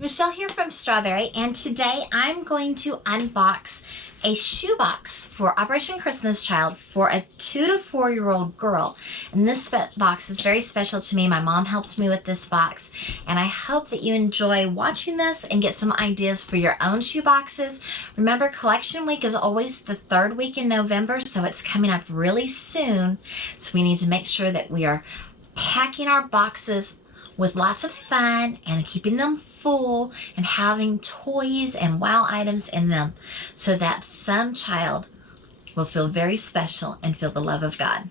Michelle here from Strawberry, and today I'm going to unbox a shoebox for Operation Christmas Child for a 2 to 4 year old girl. And this box is very special to me. My mom helped me with this box, and I hope that you enjoy watching this and get some ideas for your own shoe boxes. Remember, collection week is always the 3rd week in November, so it's coming up really soon. So we need to make sure that we are packing our boxes with lots of fun and keeping them full and having toys and wow items in them so that some child will feel very special and feel the love of God.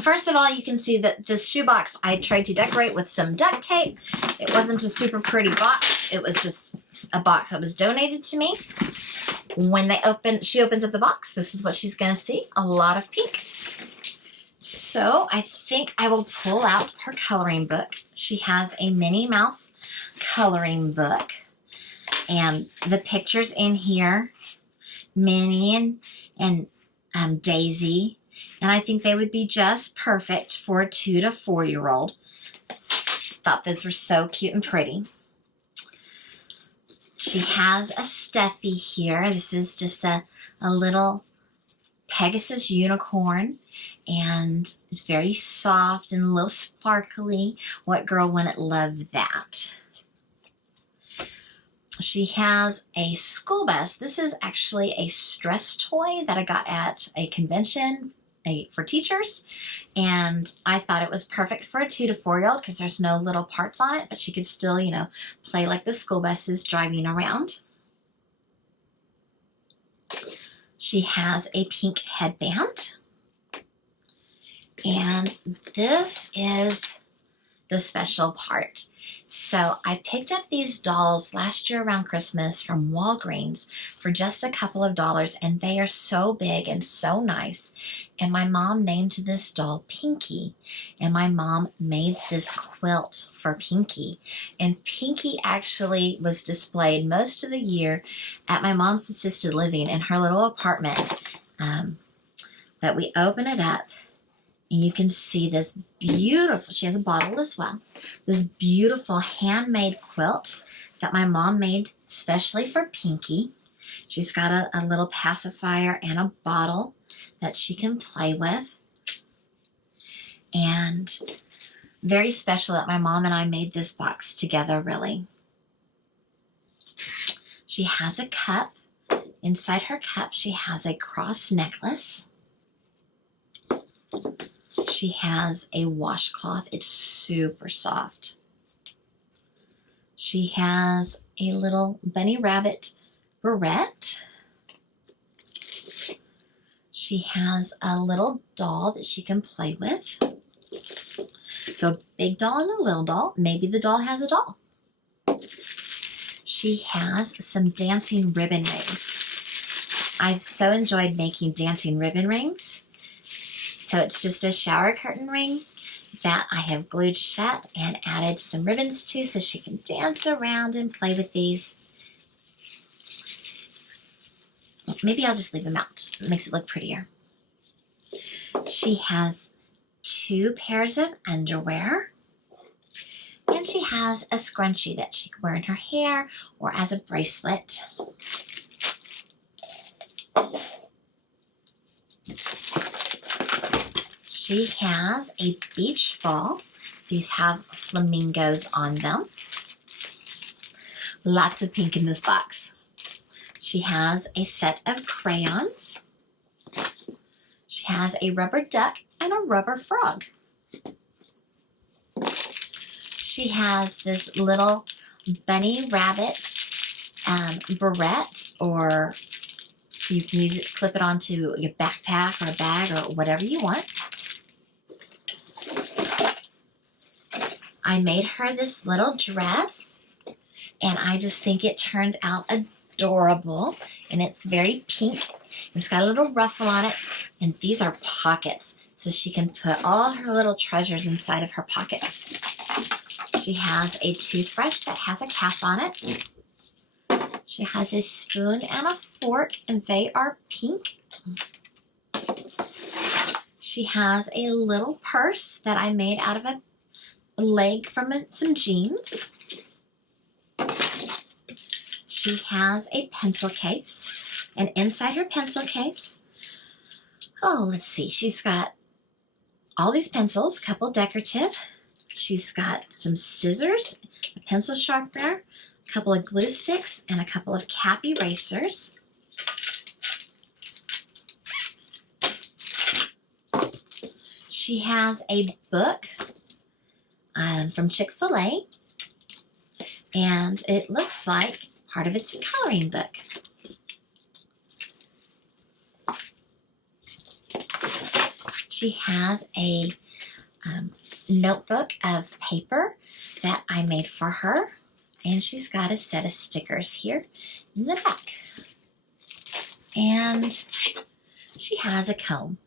First of all, you can see that this shoebox I tried to decorate with some duct tape. It wasn't a super pretty box. It was just a box that was donated to me. When she opens up the box, this is what she's going to see. A lot of pink. So I think I will pull out her coloring book. She has a Minnie Mouse coloring book. And the pictures in here, Minnie and Daisy. And I think they would be just perfect for a 2 to 4 year old. Thought those were so cute and pretty. She has a Steffi here. This is just a little Pegasus unicorn, and it's very soft and a little sparkly. What girl wouldn't love that? She has a school bus. This is actually a stress toy that I got at a convention for teachers, and I thought it was perfect for a 2 to 4 year old because there's no little parts on it, but she could still, play like the school buses driving around. She has a pink headband, and this is the special part. So I picked up these dolls last year around Christmas from Walgreens for just a couple of dollars, and they are so big and so nice. And my mom named this doll Pinky, and my mom made this quilt for Pinky. And Pinky actually was displayed most of the year at my mom's assisted living in her little apartment. That we open it up, and you can see this beautiful, she has a bottle as well, this beautiful handmade quilt that my mom made specially for Pinky. She's got a little pacifier and a bottle that she can play with. And very special that my mom and I made this box together, really. She has a cup. Inside her cup, she has a cross necklace. She has a washcloth. It's super soft. She has a little bunny rabbit barrette. She has a little doll that she can play with. So a big doll and a little doll. Maybe the doll has a doll. She has some dancing ribbon rings. I've so enjoyed making dancing ribbon rings. So it's just a shower curtain ring that I have glued shut and added some ribbons to so she can dance around and play with these. Maybe I'll just leave them out. It makes it look prettier. She has 2 pairs of underwear. And she has a scrunchie that she can wear in her hair or as a bracelet. She has a beach ball. These have flamingos on them. Lots of pink in this box. She has a set of crayons. She has a rubber duck and a rubber frog. She has this little bunny rabbit barrette, or you can use it, clip it onto your backpack or a bag or whatever you want. I made her this little dress, and I just think it turned out adorable, and it's very pink. It's got a little ruffle on it, and these are pockets, so she can put all her little treasures inside of her pockets. She has a toothbrush that has a cap on it. She has a spoon and a fork, and they are pink. She has a little purse that I made out of a leg from some jeans. She has a pencil case, and inside her pencil case, oh, let's see, she's got all these pencils, a couple decorative. She's got some scissors, a pencil sharpener, a couple of glue sticks, and a couple of cap erasers. She has a book from Chick-fil-A, and it looks like part of it's a coloring book. She has a notebook of paper that I made for her, and she's got a set of stickers here in the back. And she has a comb.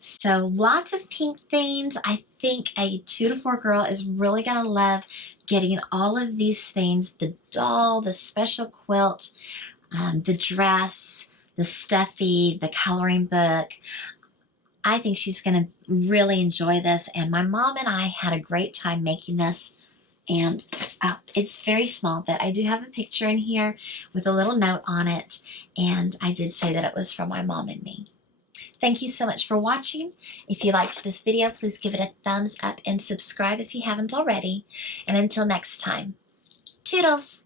So lots of pink things. I think a 2 to 4 girl is really going to love getting all of these things, the doll, the special quilt, the dress, the stuffy, the coloring book. I think she's going to really enjoy this, and my mom and I had a great time making this, and it's very small, but I do have a picture in here with a little note on it, and I did say that it was from my mom and me. Thank you so much for watching. If you liked this video, please give it a thumbs up and subscribe if you haven't already. And until next time, toodles!